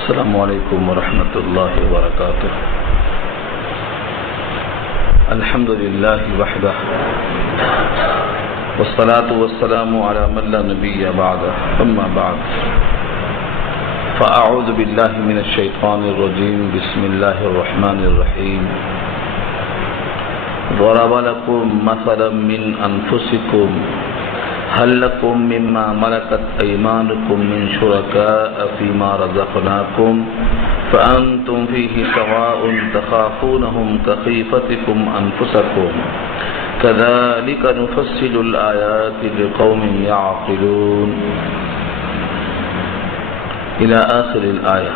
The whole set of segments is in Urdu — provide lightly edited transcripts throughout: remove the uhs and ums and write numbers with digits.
السلام علیکم ورحمۃ اللہ وبرکاتہ. الحمد للہ وحدہ والصلاة والسلام علی من لا نبی بعدہ اما بعد فاعوذ باللہ من الشیطان الرجیم. بسم اللہ الرحمن الرحیم. ضرب لكم مثلا من انفسکم هل لكم مما ملكت أيمانكم من شركاء فيما رزقناكم فأنتم فيه سواء تخافونهم كخيفتكم أنفسكم كذلك نفصل الآيات لقوم يعقلون إلى آخر الآية.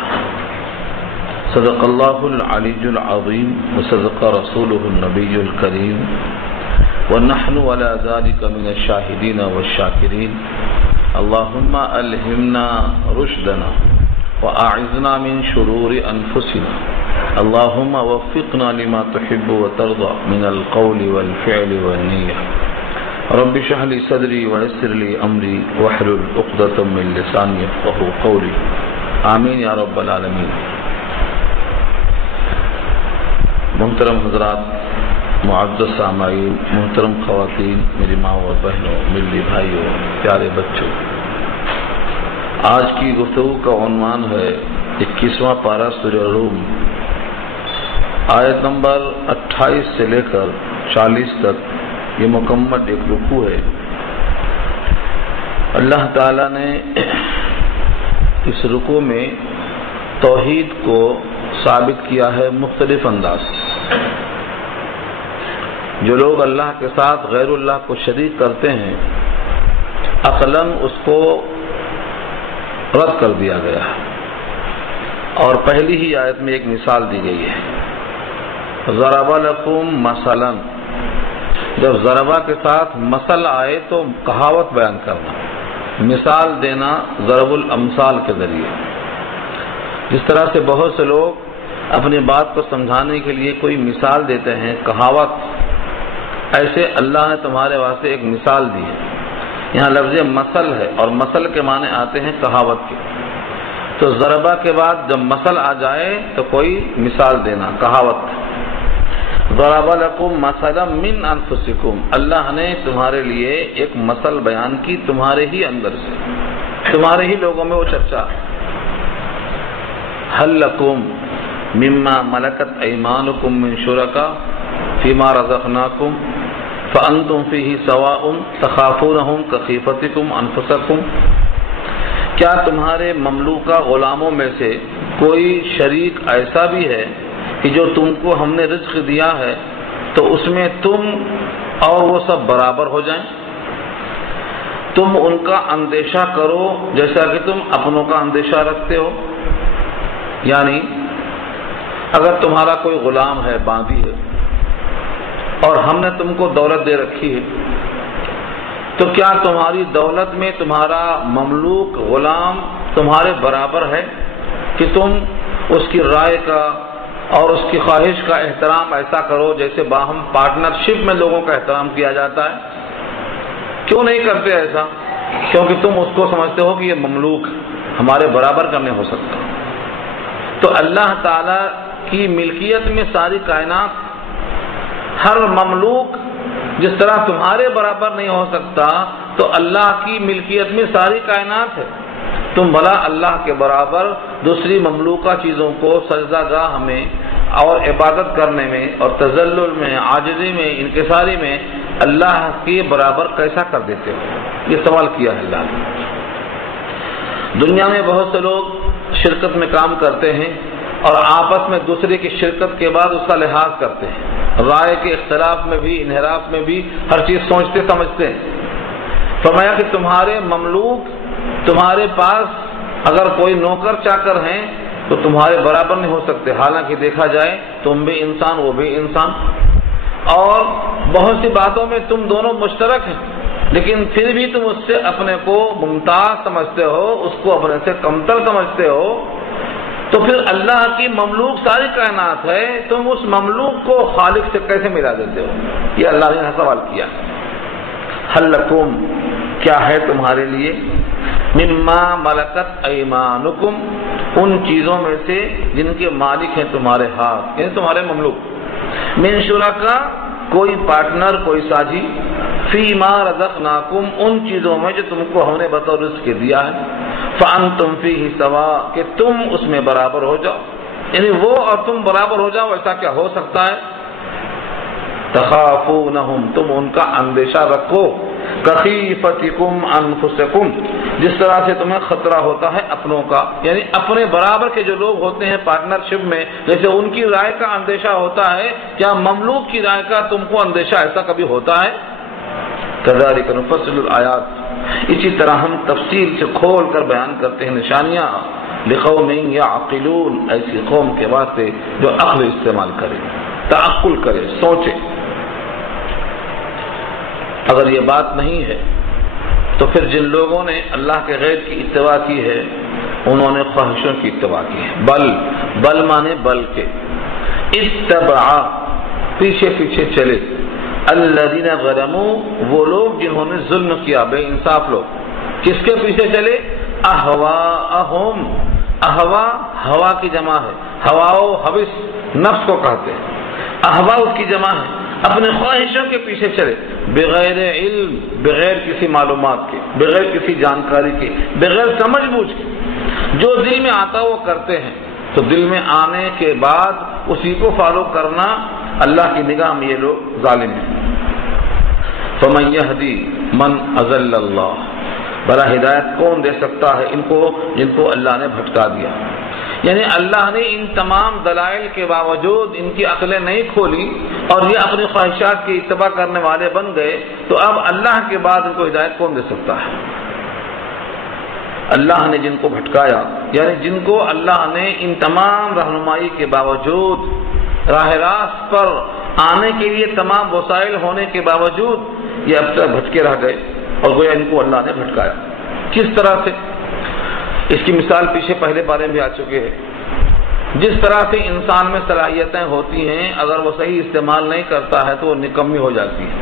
صدق الله العلي العظيم وصدق رسوله النبي الكريم ونحن ولا ذلك من الشاهدين والشاكرين. اللهم ألهمنا رشدنا وأعذنا من شرور أنفسنا. اللهم وفقنا لما تحب وترضى من القول والفعل والنية. رب اشرح لي صدري ويسر لي أمري واحلل عقدة من لساني يفقهوا قولي. آمين يا رب العالمين. محترم حضرات، معزز سامعین، محترم خواتین، میری ماں اور بہنوں، ملی بھائیوں، پیارے بچوں، آج کی گفتگو کا عنوان ہے 21واں پارہ سورہ روم، آیت نمبر 28 سے لے کر 40 تک. یہ مکمل ایک رکوع ہے. اللہ تعالی نے اس رکوع میں توحید کو ثابت کیا ہے مختلف انداز سے. جو لوگ اللہ کے ساتھ غیر اللہ کو شریک کرتے ہیں، عقلاً اس کو رد کر دیا گیا ہے. اور پہلی ہی آیت میں ایک مثال دی گئی ہے. ضرب لکم مثلا، جب ضربہ کے ساتھ مثل آئے تو کہاوت بیان کرنا، مثال دینا ضرب الامثال کے ذریعے. جس طرح سے بہت سے لوگ اپنی بات کو سمجھانے کے لیے کوئی مثال دیتے ہیں، کہاوت، ایسے اللہ نے تمہارے واسطے ایک مثال دی ہے. یہاں لفظ مثل ہے اور مثل کے معنی آتے ہیں کہاوت کے. تو ضربہ کے بعد جب مثل آ جائے تو کوئی مثال دینا، کہاوت. ضرب لکم مثلا من انفسکم، اللہ نے تمہارے لیے ایک مثل بیان کی تمہارے ہی اندر سے، تمہارے ہی لوگوں میں وہ چرچا. هل لکم مما ملکت ایمانکم من شرکاء فیما رزقناکم فانتم فیہ سواء تخافونہم کخیفتکم انفسکم. کیا تمہارے مملوکہ غلاموں میں سے کوئی شریک ایسا بھی ہے کہ جو تم کو ہم نے رزق دیا ہے تو اس میں تم اور وہ سب برابر ہو جائیں؟ تم ان کا اندیشہ کرو جیسا کہ تم اپنوں کا اندیشہ رکھتے ہو. یعنی اگر تمہارا کوئی غلام ہے، باندی ہے، اور ہم نے تم کو دولت دے رکھی ہے، تو کیا تمہاری دولت میں تمہارا مملوک غلام تمہارے برابر ہے کہ تم اس کی رائے کا اور اس کی خواہش کا احترام ایسا کرو جیسے باہم پارٹنرشپ میں لوگوں کا احترام کیا جاتا ہے؟ کیوں نہیں کرتے ایسا؟ کیونکہ تم اس کو سمجھتے ہو کہ یہ مملوک ہمارے برابر کا نہیں ہو سکتا. تو اللہ تعالی کی ملکیت میں ساری کائنات، ہر مملوک جس طرح تمہارے برابر نہیں ہو سکتا، تو اللہ کی ملکیت میں ساری کائنات ہے. تم بھلا اللہ کے برابر دوسری مملوکہ چیزوں کو سجدہ گاہ میں اور عبادت کرنے میں اور تذلل میں، عاجزی میں، انکساری میں اللہ کے برابر کیسا کر دیتے ہو؟ یہ سوال کیا ہے اللہ نے. دنیا میں بہت سے لوگ شرکت میں کام کرتے ہیں اور آپس میں دوسرے کی شرکت کے بعد اس کا لحاظ کرتے ہیں، رائے کے اختلاف میں بھی، انحراف میں بھی ہر چیز سوچتے سمجھتے ہیں. فرمایا کہ تمہارے مملوک تمہارے پاس اگر کوئی نوکر چاکر ہیں تو تمہارے برابر نہیں ہو سکتے. حالانکہ دیکھا جائے تم بھی انسان، وہ بھی انسان، اور بہت سی باتوں میں تم دونوں مشترک ہیں، لیکن پھر بھی تم اس سے اپنے کو ممتاز سمجھتے ہو، اس کو اپنے سے کمتر سمجھتے ہو. تو پھر اللہ کی مملوک ساری کائنات ہے، تم اس مملوک کو خالق سے کیسے ملا دیتے ہو؟ یہ اللہ نے سوال کیا. هل لکم، کیا ہے تمہارے لیے، مما ملکت ایمانکم، ان چیزوں میں سے جن کے مالک ہیں تمہارے ہاتھ، یعنی تمہارے مملوک. من شرکا کوئی پارٹنر، کوئی ساجی، فیما رزقناکم ان چیزوں میں جو تم کو ہم نے بطور رزق دیا ہے، فانتم فیہ سوا کہ تم اس میں برابر ہو جاؤ، یعنی وہ اور تم برابر ہو جاؤ. ایسا کیا ہو سکتا ہے؟ تخافونہم تم ان کا اندیشہ رکھو، کخیفتکم انفسکم جس طرح سے تمہیں خطرہ ہوتا ہے اپنوں کا، یعنی اپنے برابر کے جو لوگ ہوتے ہیں پارٹنرشپ میں، جیسے ان کی رائے کا اندیشہ ہوتا ہے، کیا مملوک کی رائے کا تم کو اندیشہ ایسا کبھی ہوتا ہے؟ کذالک نفصل الآیات اسی طرح ہم تفصیل سے کھول کر بیان کرتے ہیں نشانیاں، لقوم یعقلون ایسی قوم کے واسطے جو عقل استعمال کرے، تعقل کرے، سوچے. اگر یہ بات نہیں ہے تو پھر جن لوگوں نے اللہ کے غیر کی اتباع کی ہے انہوں نے خواہشوں کی اتباع کی ہے. بل مانے بلکہ، اتبع پیچھے پیچھے چلے، الذین ظلموا وہ لوگ جنہوں نے ظلم کیا، بے انصاف لوگ. کس کے پیچھے چلے؟ اہواءہم، اہوا ہوا کی جمع ہے، ہوا و حوث نفس کو کہتے ہیں، اہوا اس کی جمع ہے، اپنے خواہشوں کے پیچھے چلے، بغیر علم، بغیر کسی معلومات کے، بغیر کسی جانکاری کے، بغیر سمجھ بوجھ کے، جو دل میں آتا وہ کرتے ہیں. تو دل میں آنے کے بعد اسی کو فالو کرنا اللہ کی نگاہ میں یہ لوگ ظالم ہیں. فمن یہدی من اضل اللہ بلا ہدایت کون دے سکتا ہے ان کو جن کو اللہ نے بھٹکا دیا. یعنی اللہ نے ان تمام دلائل کے باوجود ان کی عقلیں نہیں کھولی اور یہ اپنی خواہشات کی اتباع کرنے والے بن گئے، تو اب اللہ کے بعد ان کو ہدایت کون دے سکتا ہے؟ اللہ نے جن کو بھٹکایا، یعنی جن کو اللہ نے ان تمام رہنمائی کے باوجود، راہ راست پر آنے کے لیے تمام وسائل ہونے کے باوجود یہ اب تک بھٹکے رہ گئے، اور گویا ان کو اللہ نے بھٹکایا. کس طرح سے؟ اس کی مثال پیچھے پہلے بارے میں آ چکے ہیں. جس طرح سے انسان میں صلاحیتیں ہوتی ہیں، اگر وہ صحیح استعمال نہیں کرتا ہے تو وہ نکمی ہو جاتی ہے.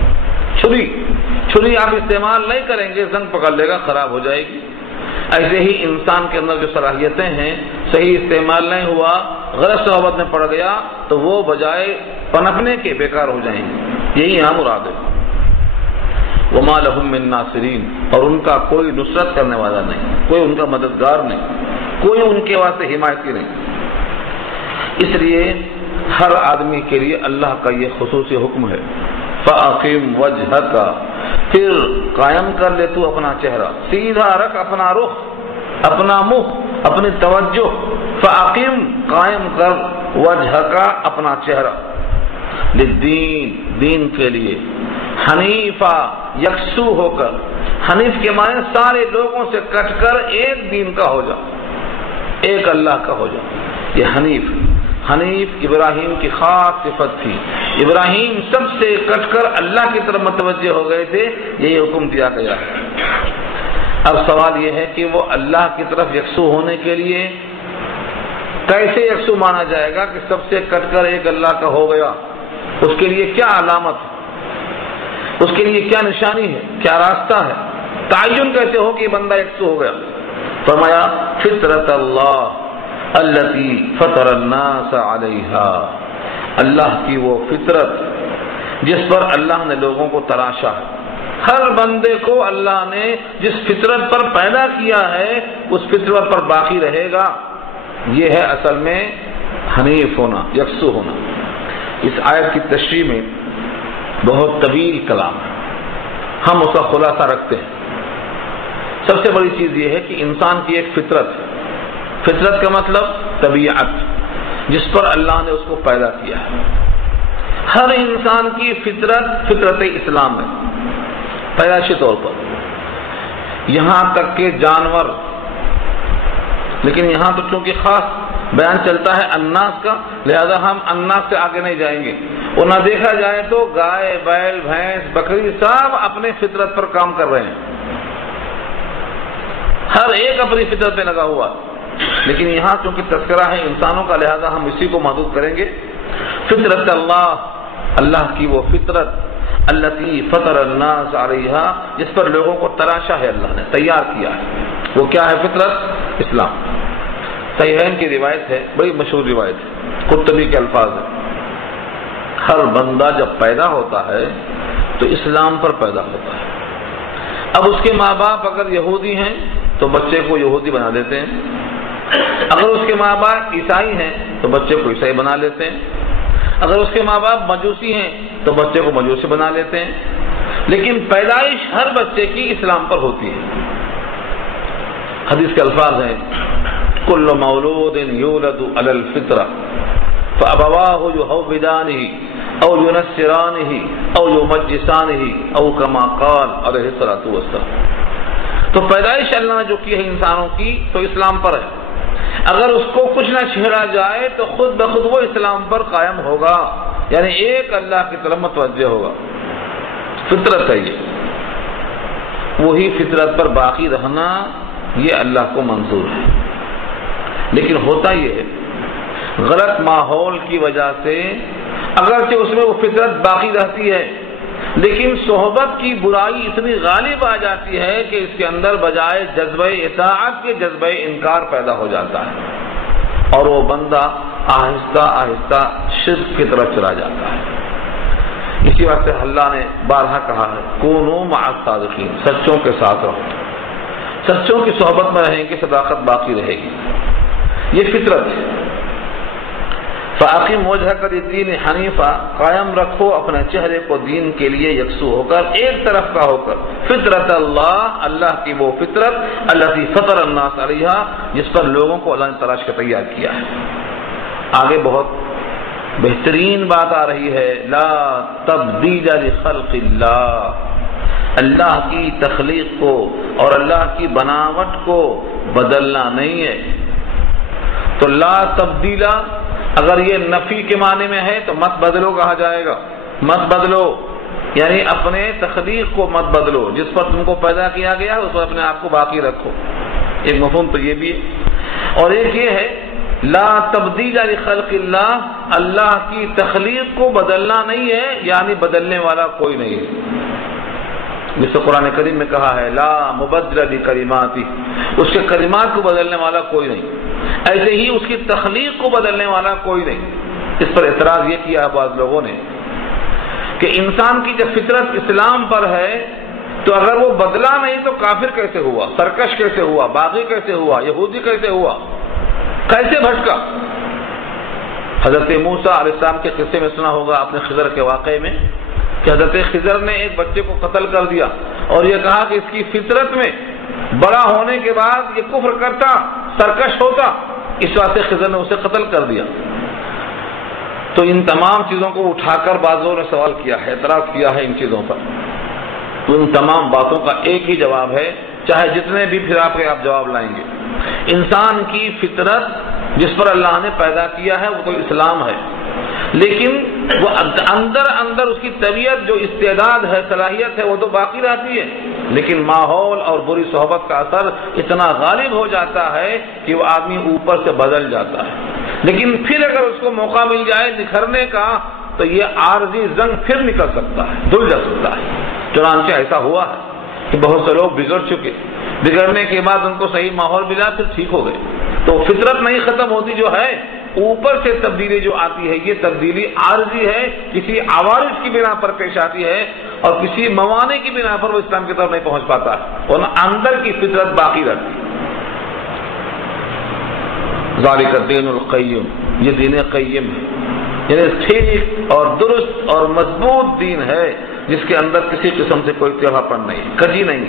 چھری آپ استعمال نہیں کریں گے، زنگ پکڑ لے گا، خراب ہو جائے گی. ایسے ہی انسان کے اندر جو صلاحیتیں ہیں، صحیح استعمال نہیں ہوا، غلط صحبت میں پڑ گیا تو وہ بجائے پنپنے کے بیکار ہو جائیں گے. یہی یہاں مراد ہے. وما لهم من ناصرین اور ان کا کوئی نصرت کرنے والا نہیں، کوئی ان کا مددگار نہیں، کوئی ان کے واسطے حمایتی نہیں. اس لیے ہر آدمی کے لیے اللہ کا یہ خصوصی حکم ہے، فَأَقِمْ وَجْهَكَ پھر قائم کر لے تو اپنا چہرہ، سیدھا رکھ اپنا رخ، اپنا منہ، اپنی توجہ. فَأَقِمْ قائم کر، وَجْهَكَ اپنا چہرہ، للدین دین کے لیے، حنیفہ یکسو ہو کر، حنیف کے معنی سارے لوگوں سے کٹ کر ایک دین کا ہو جا، ایک اللہ کا ہو جا. یہ حنیف ابراہیم کی خاص صفت تھی. ابراہیم سب سے کٹ کر اللہ کی طرف متوجہ ہو گئے تھے، یہی حکم دیا گیا ہے. اب سوال یہ ہے کہ وہ اللہ کی طرف یکسو ہونے کے لیے کیسے یکسو مانا جائے گا کہ سب سے کٹ کر ایک اللہ کا ہو گیا؟ اس کے لیے کیا علامت ہے؟ اس کے لیے کیا نشانی ہے؟ کیا راستہ ہے؟ تعین کیسے ہو کہ بندہ یکسو ہو گیا؟ فرمایا فطرت اللہ التی فطر الناس علیہا، اللہ کی وہ فطرت جس پر اللہ نے لوگوں کو تراشا ہے. ہر بندے کو اللہ نے جس فطرت پر پیدا کیا ہے اس فطرت پر باقی رہے گا. یہ ہے اصل میں حنیف ہونا، یکسو ہونا. اس آیت کی تشریح میں بہت طویل کلام ہے، ہم اس کا خلاصہ رکھتے ہیں. سب سے بڑی چیز یہ ہے کہ انسان کی ایک فطرت ہے. فطرت کا مطلب طبیعت، جس پر اللہ نے اس کو پیدا کیا ہے. ہر انسان کی فطرت اسلام ہے پیدائشی طور پر، یہاں تک کہ جانور. لیکن یہاں تو چونکہ خاص بیان چلتا ہے الناس کا، لہذا ہم الناس سے آگے نہیں جائیں گے. اور نہ دیکھا جائے تو گائے، بیل، بھینس، بکری سب اپنے فطرت پر کام کر رہے ہیں، ہر ایک اپنی فطرت پہ لگا ہوا. لیکن یہاں چونکہ تذکرہ ہے انسانوں کا، لہذا ہم اسی کو محدود کریں گے. فطرت اللہ کی وہ فطرت التی فطر الناس علیہا، جس پر لوگوں کو تراشا ہے، اللہ نے تیار کیا ہے. وہ کیا ہے فطرت؟ اسلام. صحیحین کی روایت ہے، بڑی مشہور روایت ہے، قرطبی کے الفاظ ہیں، ہر بندہ جب پیدا ہوتا ہے تو اسلام پر پیدا ہوتا ہے۔ اب اس کے ماں باپ اگر یہودی ہیں تو بچے کو یہودی بنا دیتے ہیں، اگر اس کے ماں باپ عیسائی ہیں تو بچے کو عیسائی بنا لیتے ہیں، اگر اس کے ماں باپ مجوسی ہیں تو بچے کو مجوسی بنا لیتے ہیں، لیکن پیدائش ہر بچے کی اسلام پر ہوتی ہے۔ حدیث کے الفاظ ہیں، کل مولود یولد علی الفطرہ فابواہ یحودانہ او ینصرانہ او یمجسانہ او کما قال علیہ الصلوۃ والسلام۔ تو پیدائش اللہ نے جو کی ہے انسانوں کی تو اسلام پر ہے، اگر اس کو کچھ نہ چھیڑا جائے تو خود بخود وہ اسلام پر قائم ہوگا، یعنی ایک اللہ کی طرف متوجہ ہوگا۔ فطرت ہے یہ، وہی فطرت پر باقی رہنا یہ اللہ کو منظور ہے۔ لیکن ہوتا یہ ہے غلط ماحول کی وجہ سے اگرچہ اس میں وہ فطرت باقی رہتی ہے، لیکن صحبت کی برائی اتنی غالب آ جاتی ہے کہ اس کے اندر بجائے جذبہ اطاعت کے جذبہ انکار پیدا ہو جاتا ہے، اور وہ بندہ آہستہ آہستہ شرک کی طرف چلا جاتا ہے۔ اسی واسطے اللہ نے بارہا کہا ہے، کونوا مع الصادقین، سچوں کے ساتھ رہو، سچوں کی صحبت میں رہیں گے، صداقت باقی رہے گی، یہ فطرت ہے۔ فاقم وجہک للدین حنیفا، قائم رکھو اپنے چہرے کو دین کے لیے یکسو ہو کر، ایک طرف کا ہو کر، فطرت اللہ، اللہ کی وہ فطرت التی فطر الناس علیہا، جس پر لوگوں کو اللہ نے تلاش کر تیار کیا ہے۔ آگے بہت بہترین بات آ رہی ہے، لا تبدیل لخلق اللہ، اللہ کی تخلیق کو اور اللہ کی بناوٹ کو بدلنا نہیں ہے۔ تو لا تبدیلا اگر یہ نفی کے معنی میں ہے تو مت بدلو کہا جائے گا، مت بدلو یعنی اپنے تخلیق کو مت بدلو، جس پر تم کو پیدا کیا گیا ہے اس پر اپنے آپ کو باقی رکھو، ایک مفہوم تو یہ بھی ہے۔ اور ایک یہ ہے لا تبدیل لخلق اللہ، اللہ کی تخلیق کو بدلنا نہیں ہے، یعنی بدلنے والا کوئی نہیں ہے، جس سے قرآن کریم میں کہا ہے لا مبدل لکلماتی، اس کے کلمات کو بدلنے والا کوئی نہیں، ایسے ہی اس کی تخلیق کو بدلنے والا کوئی نہیں۔ اس پر اعتراض یہ کیا بعض لوگوں نے کہ انسان کی جب فطرت اسلام پر ہے تو اگر وہ بدلا نہیں تو کافر کیسے ہوا، سرکش کیسے ہوا، باغی کیسے ہوا، یہودی کیسے ہوا، کیسے بھٹکا؟ حضرت موسیٰ علیہ السلام کے قصے میں سنا ہوگا آپ نے خضر کے واقعے میں کہ حضرت خضر نے ایک بچے کو قتل کر دیا اور یہ کہا کہ اس کی فطرت میں بڑا ہونے کے بعد یہ کفر کرتا، سرکش ہوتا، اس واسطے خضر نے اسے قتل کر دیا۔ تو ان تمام چیزوں کو اٹھا کر بعضوں نے سوال کیا ہے، اعتراض کیا ہے ان چیزوں پر، تو ان تمام باتوں کا ایک ہی جواب ہے، چاہے جتنے بھی پھر آپ جواب لائیں گے، انسان کی فطرت جس پر اللہ نے پیدا کیا ہے وہ تو اسلام ہے، لیکن وہ اندر اندر اس کی طبیعت جو استعداد ہے، صلاحیت ہے، وہ تو باقی رہتی ہے، لیکن ماحول اور بری صحبت کا اثر اتنا غالب ہو جاتا ہے کہ وہ آدمی اوپر سے بدل جاتا ہے، لیکن پھر اگر اس کو موقع مل جائے نکھرنے کا تو یہ عارضی زنگ پھر نکل سکتا ہے، دھل جا سکتا ہے۔ چنانچہ ایسا ہوا ہے کہ بہت سے لوگ بگڑ چکے، بگڑنے کے بعد ان کو صحیح ماحول ملا پھر ٹھیک ہو گئے۔ تو فطرت نہیں ختم ہوتی جو ہے، اوپر سے تبدیلی جو آتی ہے یہ تبدیلی عارضی ہے، کسی عوارض کی بنا پر پیش آتی ہے اور کسی موانع کی بنا پر وہ اسلام کی طرف نہیں پہنچ پاتا ہے، ورنہ اندر کی فطرت باقی رہتی ہے۔ ذالک الدین القیم، یہ دین قیم ہے، یعنی ٹھیک اور درست اور مضبوط دین ہے جس کے اندر کسی قسم سے کوئی ٹیڑھا پن نہیں، کجی نہیں۔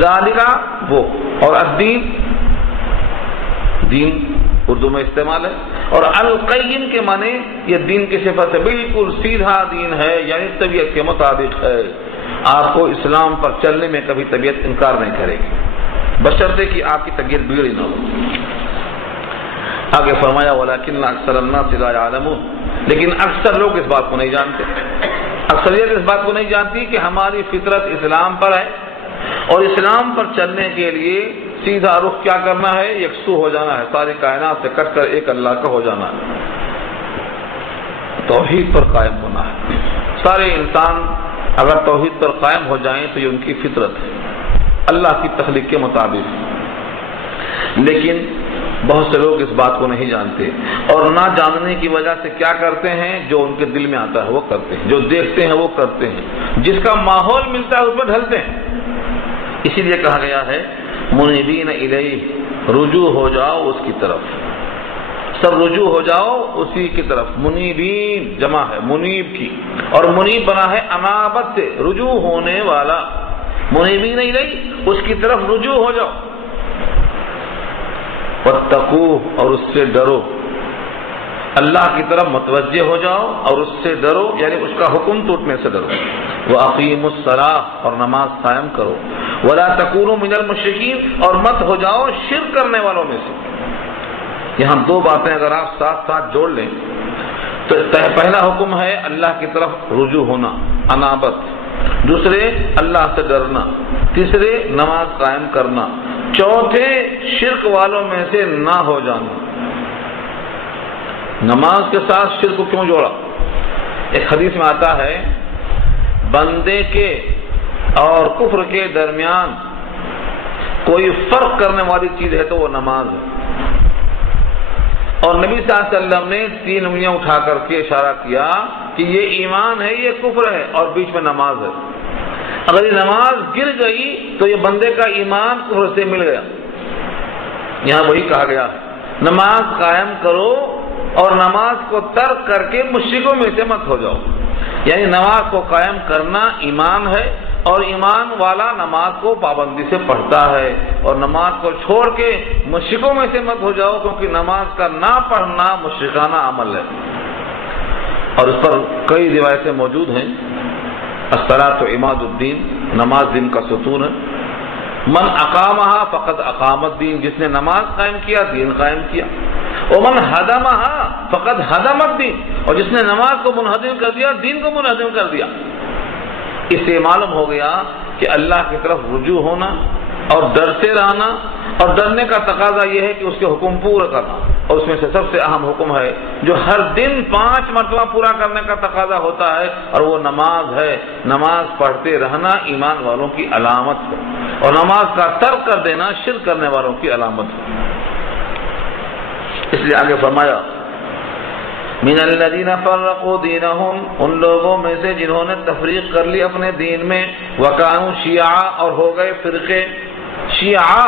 ذالک وہ، اور الدین دین اردو میں استعمال ہے، اور القیم کے معنی یہ دین کی صفت ہے، بالکل سیدھا دین ہے، یعنی طبیعت کے مطابق ہے، آپ کو اسلام پر چلنے میں کبھی طبیعت انکار نہیں کرے گی، بشرطے کہ آپ کی طبیعت بگڑی نہ ہو۔ آگے فرمایا وَلَكِنَّ أَكْثَرَ النَّاسِ لَا يَعْلَمُونَ، لیکن اکثر لوگ اس بات کو نہیں جانتے، اکثریت اس بات کو نہیں جانتی کہ ہماری فطرت اسلام پر ہے، اور اسلام پر چلنے کے لیے سیدھا رخ کیا کرنا ہے، یکسو ہو جانا ہے، ساری کائنات سے کٹ کر ایک اللہ کا ہو جانا ہے، توحید پر قائم ہونا ہے۔ سارے انسان اگر توحید پر قائم ہو جائیں تو یہ ان کی فطرت ہے، اللہ کی تخلیق کے مطابق۔ لیکن بہت سے لوگ اس بات کو نہیں جانتے، اور نہ جاننے کی وجہ سے کیا کرتے ہیں، جو ان کے دل میں آتا ہے وہ کرتے ہیں، جو دیکھتے ہیں وہ کرتے ہیں، جس کا ماحول ملتا ہے اس پر ڈھلتے ہیں۔ اسی لیے کہا گیا ہے منیبین الیہ، رجوع ہو جاؤ اس کی طرف، سب رجوع ہو جاؤ اسی کی طرف۔ منیبین جمع ہے منیب کی، اور منیب بنا ہے انابت سے، رجوع ہونے والا۔ منیبین الیہ، اس کی طرف رجوع ہو جاؤ۔ واتقوہ، اور اس سے ڈرو، اللہ کی طرف متوجہ ہو جاؤ اور اس سے ڈرو، یعنی اس کا حکم ٹوٹنے سے ڈرو۔ وَأَقِيمُوا الصَّلَاةَ، اور نماز قائم کرو۔ وَلَا تَكُونُوا مِنَ الْمُشْرِكِينَ، اور مت ہو جاؤ شرک کرنے والوں میں سے۔ یہاں دو باتیں اگر آپ ساتھ ساتھ جوڑ لیں تو پہلا حکم ہے اللہ کی طرف رجوع ہونا، انابت، دوسرے اللہ سے ڈرنا، تیسرے نماز قائم کرنا، چوتھے شرک والوں میں سے نہ ہو جانا۔ نماز کے ساتھ شرک کو کیوں جوڑا؟ ایک حدیث میں آتا ہے بندے کے اور کفر کے درمیان کوئی فرق کرنے والی چیز ہے تو وہ نماز ہے، اور نبی صلی اللہ علیہ وسلم نے 3 انگلیاں اٹھا کر کے اشارہ کیا کہ یہ ایمان ہے، یہ کفر ہے، اور بیچ میں نماز ہے۔ اگر یہ نماز گر گئی تو یہ بندے کا ایمان کفر سے مل گیا۔ یہاں وہی کہا گیا ہے نماز قائم کرو اور نماز کو ترک کر کے مشرکوں میں سے مت ہو جاؤ، یعنی نماز کو قائم کرنا ایمان ہے، اور ایمان والا نماز کو پابندی سے پڑھتا ہے، اور نماز کو چھوڑ کے مشرکوں میں سے مت ہو جاؤ، کیونکہ نماز کا نہ پڑھنا مشرکانہ عمل ہے۔ اور اس پر کئی روایتیں موجود ہیں۔ الصلاۃ عماد الدین، نماز دین کا ستون ہے۔ من اقامہا فقد اقام الدین، جس نے نماز قائم کیا دین قائم کیا۔ ومن ہدمہا فقد ہدم الدین، اور جس نے نماز کو منہدم کر دیا دین کو منہدم کر دیا۔ اس سے معلوم ہو گیا کہ اللہ کی طرف رجوع ہونا اور ڈرتے رہنا، اور ڈرنے کا تقاضا یہ ہے کہ اس کے حکم پورا کرنا، اور اس میں سے سب سے اہم حکم ہے جو ہر دن 5 مرتبہ پورا کرنے کا تقاضا ہوتا ہے، اور وہ نماز ہے۔ نماز پڑھتے رہنا ایمان والوں کی علامت ہے، اور نماز کا ترک کر دینا شرک کرنے والوں کی علامت ہے۔ اس لیے آگے فرمایا من الذین فرقوا دینہم، ان لوگوں میں سے جنہوں نے تفریق کر لی اپنے دین میں، وکانوا شیعا، اور ہو گئے فرقے۔ شیعہ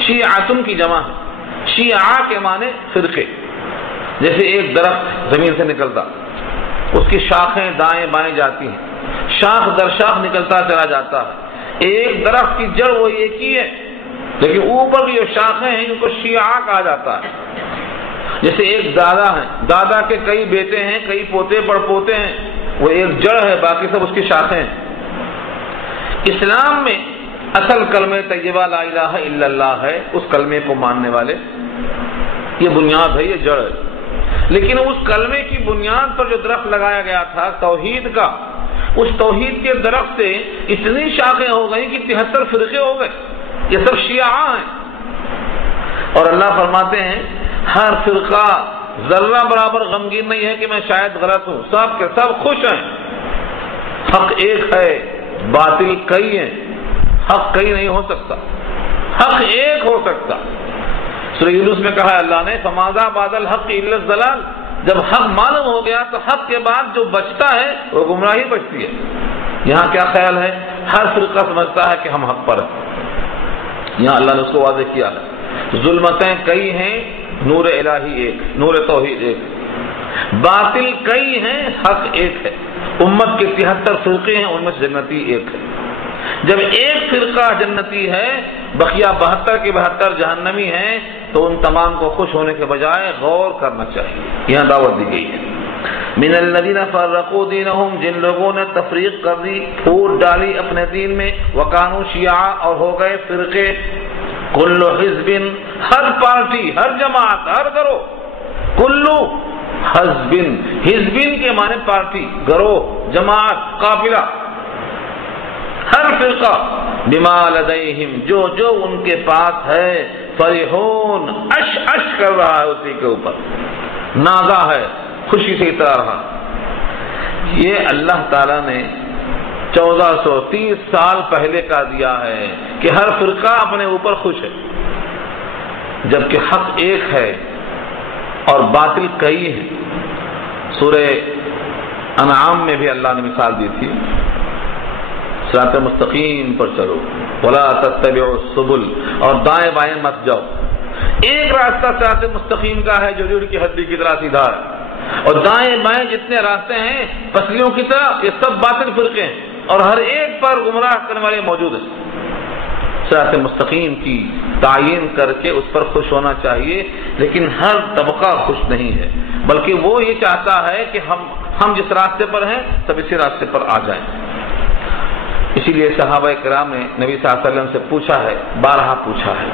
شیعتن کی جمع ہے، شیعہ کے معنی فرقے۔ جیسے ایک درخت زمین سے نکلتا، اس کی شاخیں دائیں بائیں جاتی ہیں، شاخ در شاخ نکلتا چلا جاتا ہے۔ ایک درخت کی جڑ وہ ایک ہی ہے، لیکن اوپر کی جو شاخیں ہیں ان کو شیعہ کہا جاتا ہے۔ جیسے ایک دادا ہے، دادا کے کئی بیٹے ہیں، کئی پوتے بڑ پوتے ہیں، وہ ایک جڑ ہے، باقی سب اس کی شاخیں ہیں۔ اسلام میں اصل کلمہ طیبہ لا الہ الا اللہ ہے، اس کلمے کو ماننے والے، یہ بنیاد ہے، یہ جڑ ہے۔ لیکن اس کلمے کی بنیاد پر جو درخت لگایا گیا تھا توحید کا، اس توحید کے درخت سے اتنی شاخیں ہو گئی کہ 73 فرقے ہو گئے، یہ سب شیعہ ہیں۔ اور اللہ فرماتے ہیں ہر فرقہ ذرہ برابر غمگین نہیں ہے کہ میں شاید غلط ہوں، سب کے سب خوش ہیں۔ حق ایک ہے، باطل کئی ہیں، حق کئی نہیں ہو سکتا، حق ایک ہو سکتا۔ سورہ یونس میں کہا اللہ نے فماذا بعد الحق الا الضلال، جب حق معلوم ہو گیا تو حق کے بعد جو بچتا ہے وہ گمراہی بچتی ہے۔ یہاں کیا خیال ہے؟ ہر فرقہ سمجھتا ہے کہ ہم حق پر ہیں، یہاں اللہ نے اس کو واضح کیا ہے۔ ظلمتیں کئی ہیں، نور الہی ایک، نور توحید ایک، باطل کئی ہیں، حق ایک ہے۔ امت کے 73 فرقے ہیں، ان میں سے جنتی ایک ہے۔ جب ایک فرقہ جنتی ہے، بقیہ 72 کے 72 جہنمی ہیں، تو ان تمام کو خوش ہونے کے بجائے غور کرنا چاہیے۔ یہاں دعوت دی گئی ہے من الذین فرقوا دینہم، جن لوگوں نے تفریق کر دی، پھوٹ ڈالی اپنے دین میں، وکانوا شیعا، اور ہو گئے فرقے۔ کل حزب، ہر پارٹی، ہر جماعت، ہر گروہ، کل حزب، حزبین کے معنی پارٹی، گروہ، جماعت، قافلہ، ہر فرقہ بما لدیہم، جو جو ان کے پاس ہے، فرحون، اش اش کر رہا ہے اسی کے اوپر، نازا ہے، خوشی سے اترا رہا۔ یہ اللہ تعالیٰ نے 1430 سال پہلے کا دیا ہے کہ ہر فرقہ اپنے اوپر خوش ہے۔ جبکہ حق ایک ہے اور باطل کئی ہیں۔ سورہ انعام میں بھی اللہ نے مثال دی تھی، صراط مستقیم پر چلو، ولا تتبعوا السبل، اور دائیں بائیں مت جاؤ۔ ایک راستہ صراط مستقیم کا ہے جو ریڑھ کی ہڈی کی طرح سیدھا ہے، اور دائیں بائیں جتنے راستے ہیں پسلیوں کی طرح، یہ سب باطل فرقے ہیں اور ہر ایک پر گمراہ کرنے والے موجود ہیں۔ صراط مستقیم کی تعین کر کے اس پر خوش ہونا چاہیے، لیکن ہر طبقہ خوش نہیں ہے، بلکہ وہ یہ چاہتا ہے کہ ہم جس راستے پر ہیں سب اسی راستے پر آ جائیں۔ اسی لیے صحابہ کرام نے نبی صلی اللہ علیہ وسلم سے پوچھا ہے، بارہا پوچھا ہے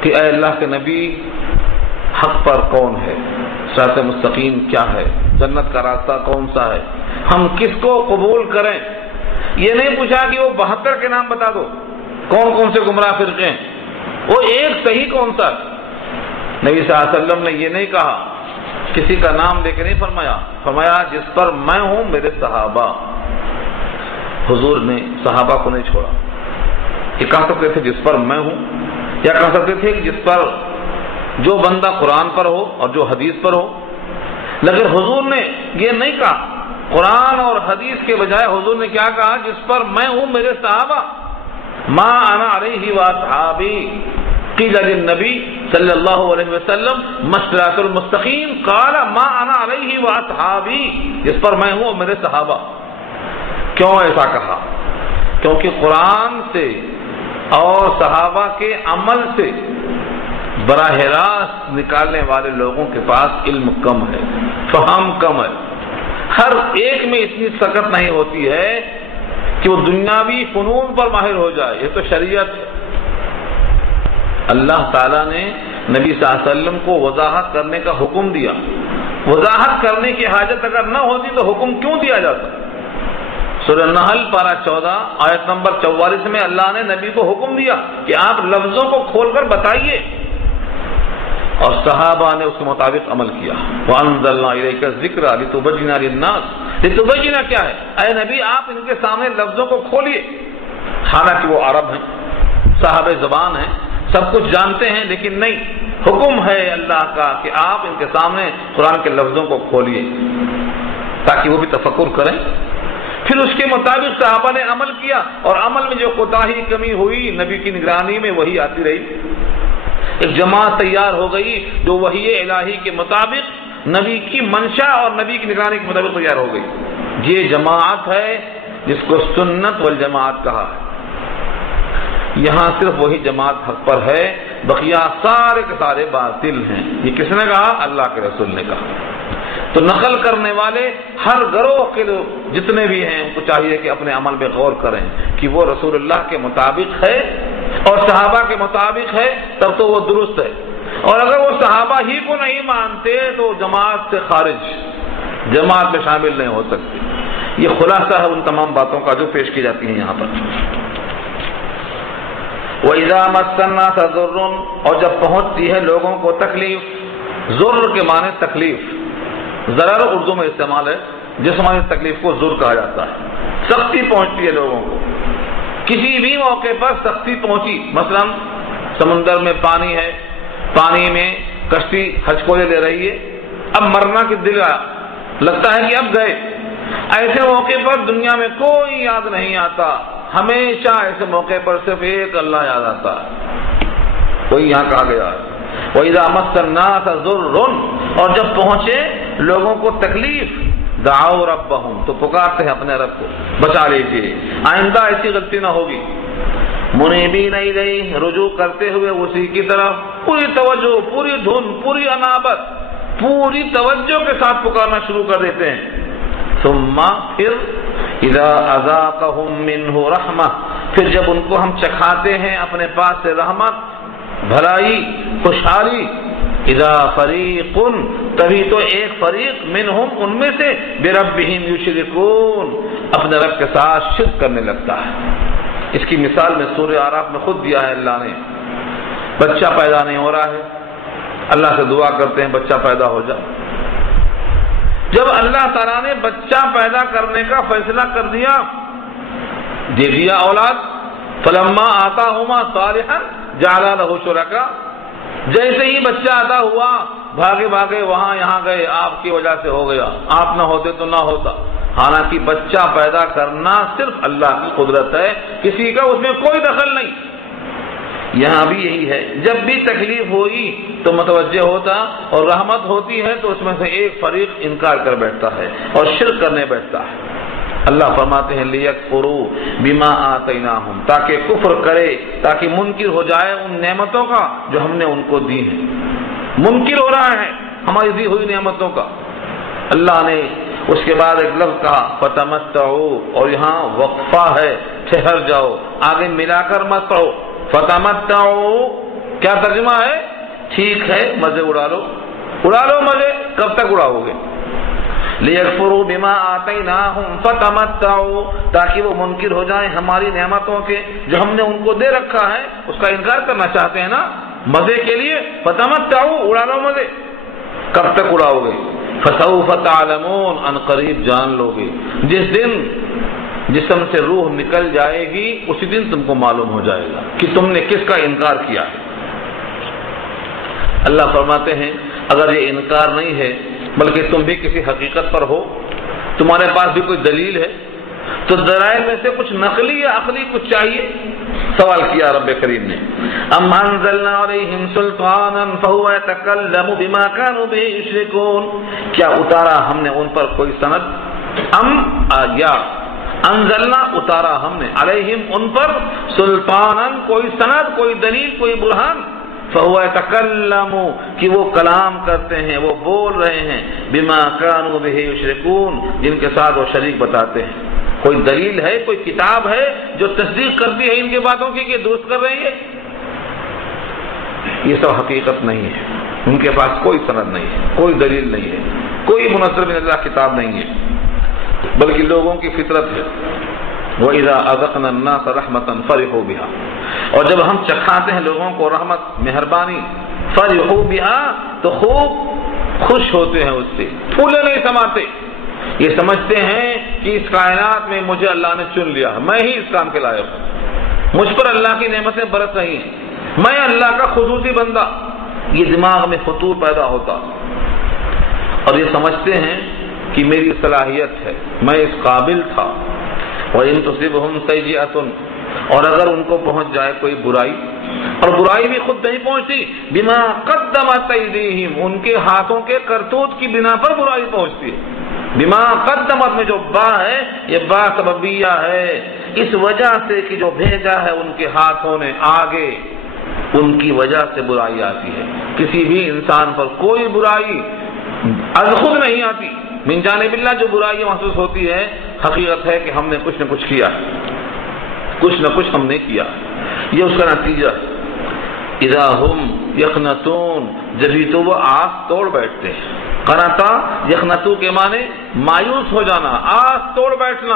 کہ اے اللہ کے نبی، حق پر کون ہے؟ صراط مستقیم کیا ہے؟ جنت کا راستہ کون سا ہے؟ ہم کس کو قبول کریں؟ یہ نہیں پوچھا کہ وہ 72 کے نام بتا دو، کون کون سے گمراہ فرقے ہیں، وہ ایک صحیح کون سا؟ نبی صلی اللہ علیہ وسلم نے یہ نہیں کہا، کسی کا نام لے کے نہیں فرمایا جس پر میں ہوں میرے صحابہ۔ حضور نے صحابہ کو نہیں چھوڑا۔ یہ کہہ سکتے تھے جس پر میں ہوں، یا کہہ سکتے تھے جس پر جو بندہ قرآن پر ہو اور جو حدیث پر ہو، لیکن حضور نے یہ نہیں کہا۔ قرآن اور حدیث کے بجائے حضور نے کیا کہا؟ جس پر میں ہوں میرے صحابہ۔ ما انا علیہ واصحابی قیل للنبی صلی اللہ علیہ وسلم ما الصراط المستقیم قال ما انا علیہ واصحابی، جس پر میں ہوں اور میرے صحابہ۔ کیوں ایسا کہا؟ کیونکہ قرآن سے اور صحابہ کے عمل سے براہ راست نکالنے والے لوگوں کے پاس علم کم ہے، فہم کم ہے، ہر ایک میں اتنی سکت نہیں ہوتی ہے کہ وہ دنیاوی فنون پر ماہر ہو جائے۔ یہ تو شریعت ہے۔ اللہ تعالیٰ نے نبی صلی اللہ علیہ وسلم کو وضاحت کرنے کا حکم دیا۔ وضاحت کرنے کی حاجت اگر نہ ہوتی تو حکم کیوں دیا جاتا؟ سورہ نحل پارہ 14 آیت نمبر 44 میں اللہ نے نبی کو حکم دیا کہ آپ لفظوں کو کھول کر بتائیے، اور صحابہ نے اس کے مطابق عمل کیا۔ وَأَنزَلْنَا إِلَيْكَ الذِّكْرَ لِتُبَيِّنَ لِلنَّاسِ، لِتُبَيِّنَ کیا ہے؟ اے نبی آپ ان کے سامنے لفظوں کو کھولیے۔ حالانکہ وہ عرب ہیں، صاحب زبان ہیں، سب کچھ جانتے ہیں، لیکن نہیں، حکم ہے اللہ کا کہ آپ ان کے سامنے قرآن کے لفظوں کو کھولیے تاکہ وہ بھی تفکر کریں۔ پھر اس کے مطابق صحابہ نے عمل کیا، اور عمل میں جو کوتاہی کمی ہوئی نبی کی نگرانی میں وہی آتی رہی۔ ایک جماعت تیار ہو گئی جو وحی الہی کے مطابق نبی کی منشا اور نبی کی نگرانی کے مطابق تیار ہو گئی۔ یہ جماعت ہے جس کو سنت والجماعت کہا ہے۔ یہاں صرف وہی جماعت حق پر ہے، بقیہ سارے کے سارے باطل ہیں۔ یہ کس نے کہا؟ اللہ کے رسول نے کہا۔ تو نقل کرنے والے ہر گروہ کے لوگ جتنے بھی ہیں ان کو چاہیے کہ اپنے عمل میں غور کریں کہ وہ رسول اللہ کے مطابق ہے اور صحابہ کے مطابق ہے، تب تو وہ درست ہے، اور اگر وہ صحابہ ہی کو نہیں مانتے تو جماعت سے خارج، جماعت میں شامل نہیں ہو سکتے۔ یہ خلاصہ ہے ان تمام باتوں کا جو پیش کی جاتی ہیں یہاں پر۔ وَإِذَا مَسَّ النَّاسَ ضُرٌّ، اور جب پہنچتی ہے لوگوں کو تکلیف، ضر کے معنی تکلیف، ضرر اردو میں استعمال ہے، جسمانی تکلیف کو ضر کہا جاتا ہے۔ سختی پہنچتی ہے لوگوں کو، کسی بھی موقع پر سختی پہنچی، مثلا سمندر میں پانی ہے، پانی میں کشتی ہچکولے لے رہی ہے، اب مرنا کی دل آیا، لگتا ہے کہ اب گئے۔ ایسے موقع پر دنیا میں کوئی یاد نہیں آتا، ہمیشہ ایسے موقع پر صرف ایک اللہ یاد آتا ہے۔ وہی یہاں کہا گیا ہے وَإِذَا مَسَّ النَّاسَ ضُرٌّ، اور جب پہنچے لوگوں کو تکلیف، دعوا ربہم، تو پکارتے ہیں اپنے رب کو، بچا لیجیے، آئندہ ایسی غلطی نہ ہوگی۔ منیبین الیہ، رجوع کرتے ہوئے اسی کی طرف، پوری توجہ، پوری دھن، پوری انابت، پوری توجہ کے ساتھ پکارنا شروع کر دیتے ہیں۔ ثم، پھر اذا اذاقہم منہ رحمہ، پھر جب ان کو ہم چکھاتے ہیں اپنے پاس سے رحمت، بھلائی، خوشحالی، اذا فریق، تبھی تو ایک فریق منہم، ان میں سے، بربہم یشرکون، اپنے رب کے ساتھ شرک کرنے لگتا ہے۔ اس کی مثال میں سورہ اعراف میں خود دیا ہے اللہ نے۔ بچہ پیدا نہیں ہو رہا ہے، اللہ سے دعا کرتے ہیں بچہ پیدا ہو جائے۔ جب اللہ تعالیٰ نے بچہ پیدا کرنے کا فیصلہ کر دیا، دے دیا اولاد، فلما آتاہما صالحا جعل لہ شرکا، جیسے ہی بچہ عطا ہوا بھاگے بھاگے وہاں یہاں گئے، آپ کی وجہ سے ہو گیا، آپ نہ ہوتے تو نہ ہوتا۔ حالانکہ بچہ پیدا کرنا صرف اللہ کی قدرت ہے، کسی کا اس میں کوئی دخل نہیں۔ یہاں بھی یہی ہے، جب بھی تکلیف ہوئی تو متوجہ ہوتا، اور رحمت ہوتی ہے تو اس میں سے ایک فریق انکار کر بیٹھتا ہے اور شرک کرنے بیٹھتا ہے۔ اللہ فرماتے ہیں لیکفروا بما آتیناہم، تاکہ کفر کرے، تاکہ منکر ہو جائے ان نعمتوں کا جو ہم نے ان کو دی ہیں۔ منکر ہو رہا ہے ہماری دی ہوئی نعمتوں کا۔ اللہ نے اس کے بعد ایک لفظ کہا فتمتعوا، اور یہاں وقفہ ہے، ٹھہر جاؤ، آگے ملا کر مت پڑھو۔ فتمتعوا کیا ترجمہ ہے؟ ٹھیک ہے مزے اڑا لو، اڑا لو مزے، کب تک اڑاؤ گے؟ لیکفروا بما آتیناہم فتمتعوا، تاکہ وہ منکر ہو جائیں ہماری نعمتوں کے جو ہم نے ان کو دے رکھا ہے، اس کا انکار کرنا چاہتے ہیں نا مزے کے لیے۔ فتمتعوا، اڑا لو مزے، کب تک اڑاؤ گے؟ فسوف تعلمون، ان قریب جان لو گے، جس دن جسم سے روح نکل جائے گی اسی دن تم کو معلوم ہو جائے گا کہ تم نے کس کا انکار کیا ہے۔ اللہ فرماتے ہیں اگر یہ انکار نہیں ہے بلکہ تم بھی کسی حقیقت پر ہو، تمہارے پاس بھی کوئی دلیل ہے، تو دلائل میں سے کچھ نقلی یا عقلی کچھ چاہیے۔ سوال کیا رب کریم نے، ام انزلنا علیہم سلطانا فہو یتکلم بما كانوا به یشرکون، کیا اتارا ہم نے ان پر کوئی سند؟ ام یا انزلنا اتارا ہم نے علیہم ان پر سلطانا کوئی سند، کوئی دلیل، کوئی برہان، فہو یتکلم کہ وہ کلام کرتے ہیں، وہ بول رہے ہیں، بما كانوا به یشرکون جن کے ساتھ وہ شریک بتاتے ہیں۔ کوئی دلیل ہے، کوئی کتاب ہے جو تصدیق کرتی ہے ان کی باتوں کی کہ درست کر رہی ہے؟ یہ سب حقیقت نہیں ہے، ان کے پاس کوئی سند نہیں ہے، کوئی دلیل نہیں ہے، کوئی منزل من اللہ کتاب نہیں ہے، بلکہ لوگوں کی فطرت ہے۔ وَإِذَا أَذَقْنَا النَّاسَ رَحْمَةً فَرِحُوا بِهَا، اور جب ہم چکھاتے ہیں لوگوں کو رحمت، مہربانی، فَرِحُوا بِهَا تو خوب خوش ہوتے ہیں اس سے، پھولے نہیں سماتے، یہ سمجھتے ہیں کہ اس کائنات میں مجھے اللہ نے چن لیا، میں ہی اس کام کے لائق ہوں، مجھ پر اللہ کی نعمتیں برس رہی ہیں، میں اللہ کا خصوصی بندہ، یہ دماغ میں فطور پیدا ہوتا، اور یہ سمجھتے ہیں کہ میری صلاحیت ہے، میں اس قابل تھا۔ وَإِن تُصِبْهُمْ سَيِّئَةٌ، اور اگر ان کو پہنچ جائے کوئی برائی، اور برائی بھی خود نہیں پہنچتی، بِمَا قَدَّمَتْ أَيْدِيهِمْ ان کے ہاتھوں کے کرتوت کی بنا پر برائی پہنچتی ہے۔ بما قدمت میں جو با ہے یہ با سببیہ ہے، اس وجہ سے کہ جو بھیجا ہے ان کے ہاتھوں نے آگے، ان کی وجہ سے برائی آتی ہے۔ کسی بھی انسان پر کوئی برائی از خود نہیں آتی، من جانب اللہ جو برائی محسوس ہوتی ہے حقیقت ہے کہ ہم نے کچھ نہ کچھ کیا ہے، کچھ نہ کچھ ہم نے کیا، یہ اس کا نتیجہ ہے۔ اذا ہم یقنطون، جبھی تو وہ آس توڑ بیٹھتے ہیں۔ قنطا یقنطو کے معنی مایوس ہو جانا، آس توڑ بیٹھنا،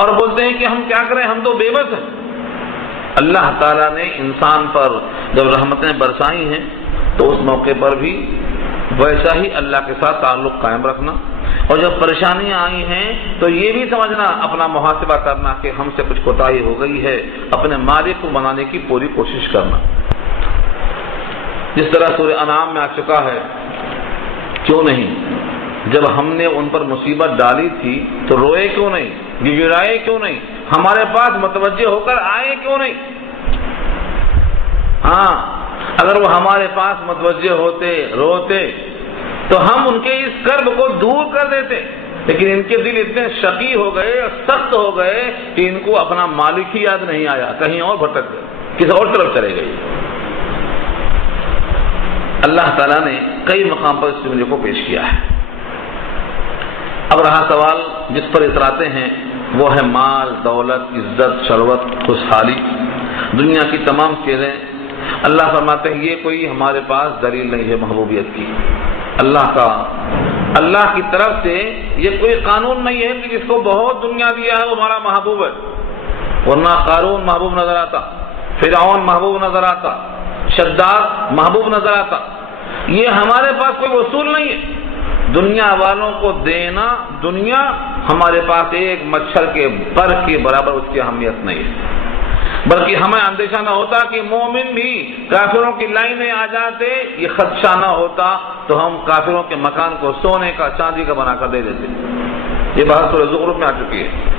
اور بولتے ہیں کہ ہم کیا کریں، ہم تو بے بس ہیں۔ اللہ تعالیٰ نے انسان پر جب رحمتیں برسائی ہیں تو اس موقع پر بھی ویسا ہی اللہ کے ساتھ تعلق قائم رکھنا، اور جب پریشانیاں آئی ہیں تو یہ بھی سمجھنا، اپنا محاسبہ کرنا کہ ہم سے کچھ کوتاہی ہو گئی ہے، اپنے مالک کو بنانے کی پوری کوشش کرنا۔ جس طرح سورہ انعام میں آ چکا ہے، کیوں نہیں جب ہم نے ان پر مصیبت ڈالی تھی تو روئے کیوں نہیں، گڑگڑائے کیوں نہیں، ہمارے پاس متوجہ ہو کر آئے کیوں نہیں؟ ہاں، اگر وہ ہمارے پاس متوجہ ہوتے، روتے، تو ہم ان کے اس کرب کو دور کر دیتے، لیکن ان کے دل اتنے شقی ہو گئے اور سخت ہو گئے کہ ان کو اپنا مالک ہی یاد نہیں آیا، کہیں اور بھٹک گئے، کسی اور طرف چلے گئے۔ اللہ تعالیٰ نے کئی مقام پر اس جملے کو پیش کیا ہے۔ اب رہا سوال جس پر اتراتے ہیں، وہ ہے مال، دولت، عزت، شروت، خوشحالی، دنیا کی تمام چیزیں۔ اللہ فرماتے ہیں یہ کوئی ہمارے پاس دلیل نہیں ہے محبوبیت کی، اللہ کی طرف سے یہ کوئی قانون نہیں ہے کہ جس کو بہت دنیا دیا ہے وہ ہمارا محبوب ہے، ورنہ قارون محبوب نظر آتا، فرعون محبوب نظر آتا، شداد محبوب نظر آتا۔ یہ ہمارے پاس کوئی اصول نہیں ہے دنیا والوں کو دینا، دنیا ہمارے پاس ایک مچھر کے پر کے برابر اس کی اہمیت نہیں ہے۔ بلکہ ہمیں اندیشہ نہ ہوتا کہ مومن بھی کافروں کی لائن میں آ جاتے، یہ خدشہ نہ ہوتا تو ہم کافروں کے مکان کو سونے کا چاندی کا بنا کر دے دیتے۔ یہ بات سورہ زخرف میں آ چکی ہے۔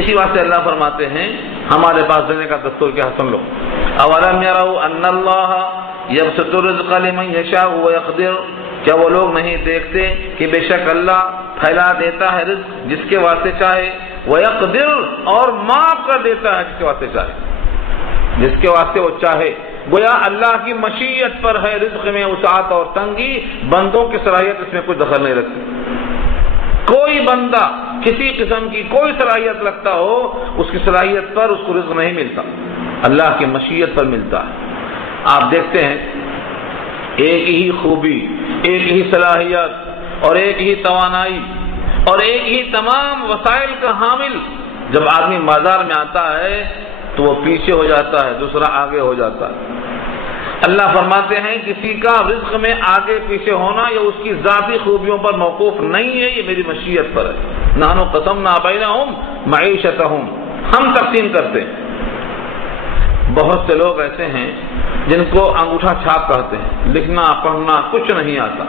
اسی واسطے اللہ فرماتے ہیں ہمارے پاس دینے کا دستور کیا ہے، سن لو۔ اولم یروا ان اللہ یبسط الرزق لمن یشاء ویقدر، کیا وہ لوگ نہیں دیکھتے کہ بے شک اللہ پھیلا دیتا ہے رزق جس کے واسطے چاہے، ویقدر اور معاف کر دیتا ہے جس کے واسطے چاہے، جس کے واسطے وہ چاہے۔ گویا اللہ کی مشیت پر ہے رزق میں وسعت اور تنگی، بندوں کی صلاحیت اس میں کوئی دخل نہیں رکھتی۔ کوئی بندہ کسی قسم کی کوئی صلاحیت رکھتا ہو، اس کی صلاحیت پر اس کو رزق نہیں ملتا، اللہ کی مشیت پر ملتا ہے۔ آپ دیکھتے ہیں ایک ہی خوبی، ایک ہی صلاحیت اور ایک ہی توانائی اور ایک ہی تمام وسائل کا حامل جب آدمی بازار میں آتا ہے تو وہ پیچھے ہو جاتا ہے، دوسرا آگے ہو جاتا ہے۔ اللہ فرماتے ہیں کسی کا رزق میں آگے پیچھے ہونا یہ اس کی ذاتی خوبیوں پر موقوف نہیں ہے، یہ میری مشیت پر ہے۔ نحن قسمنا بینہم معیشتہم، ہم تقسیم کرتے ہیں۔ بہت سے لوگ ایسے ہیں جن کو انگوٹھا چھاپ کہتے ہیں، لکھنا پڑھنا کچھ نہیں آتا،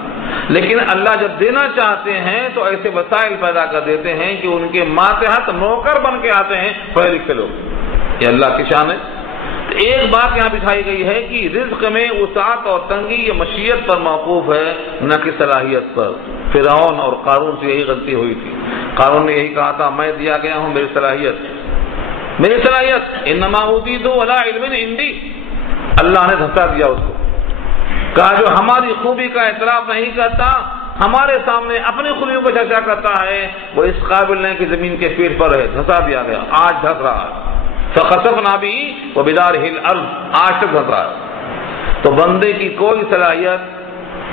لیکن اللہ جب دینا چاہتے ہیں تو ایسے وسائل پیدا کر دیتے ہیں کہ ان کے ماتحت نوکر بن کے آتے ہیں پڑھے لکھے لوگ۔ یہ اللہ کی شان ہے۔ ایک بات یہاں بٹھائی گئی ہے کہ رزق میں وسعت اور تنگی یہ مشیت پر موقوف ہے، نہ کہ صلاحیت پر۔ فرعون اور قارون سے یہی غلطی ہوئی تھی۔ قارون نے یہی کہا تھا میں دیا گیا ہوں میری صلاحیت، انما اوتیتہ علی علم عندی۔ اللہ نے دھسا دیا اس کو، کہا جو ہماری خوبی کا اعتراف نہیں کرتا، ہمارے سامنے اپنی خوبیوں کو چرچا کرتا ہے، وہ اس قابل نہیں کہ زمین کے پیٹ پر ہے۔ دھسا دیا گیا، آج دھس رہا ہے۔ فخسفنا بہ وبدارہ الارض، آج تک دھس رہا ہے۔ تو بندے کی کوئی صلاحیت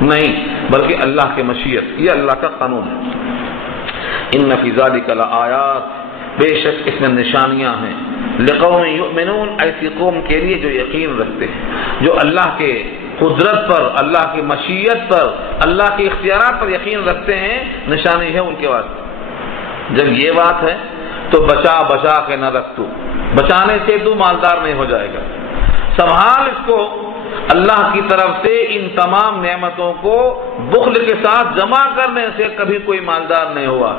نہیں بلکہ اللہ کی مشیت، یہ اللہ کا قانون ہے۔ ان فی ذلک لآیات، بے شک اس میں نشانیاں ہیں، لقوم یؤمنون، ایسی قوم کے لیے جو یقین رکھتے ہیں، جو اللہ کے قدرت پر، اللہ کی مشیت پر، اللہ کے اختیارات پر یقین رکھتے ہیں، نشانی ہے ان کے واسطے۔ جب یہ بات ہے تو بچا کے نہ رکھ، تو بچانے سے تو مالدار نہیں ہو جائے گا، سنبھال اس کو۔ اللہ کی طرف سے ان تمام نعمتوں کو بخل کے ساتھ جمع کرنے سے کبھی کوئی مالدار نہیں ہوا،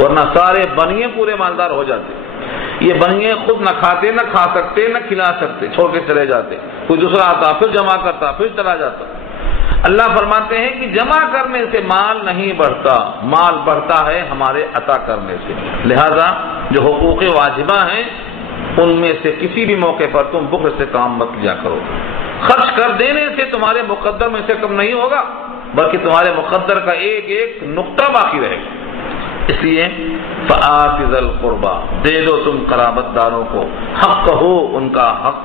ورنہ سارے بنیے پورے مالدار ہو جاتے۔ یہ بنیے خود نہ کھاتے، نہ کھا سکتے، نہ کھلا سکتے، چھوڑ کے چلے جاتے، کوئی دوسرا آتا پھر جمع کرتا پھر چلا جاتا۔ اللہ فرماتے ہیں کہ جمع کرنے سے مال نہیں بڑھتا، مال بڑھتا ہے ہمارے عطا کرنے سے۔ لہذا جو حقوق واجبہ ہیں ان میں سے کسی بھی موقع پر تم بخل سے کام مت لیا کرو۔ خرچ کر دینے سے تمہارے مقدر میں سے کم نہیں ہوگا، بلکہ تمہارے مقدر کا ایک ایک نقطہ باقی رہے گا۔ اس لیے فآت ذی القربى، دے دو تم قرابت داروں کو حق ہو، ان کا حق۔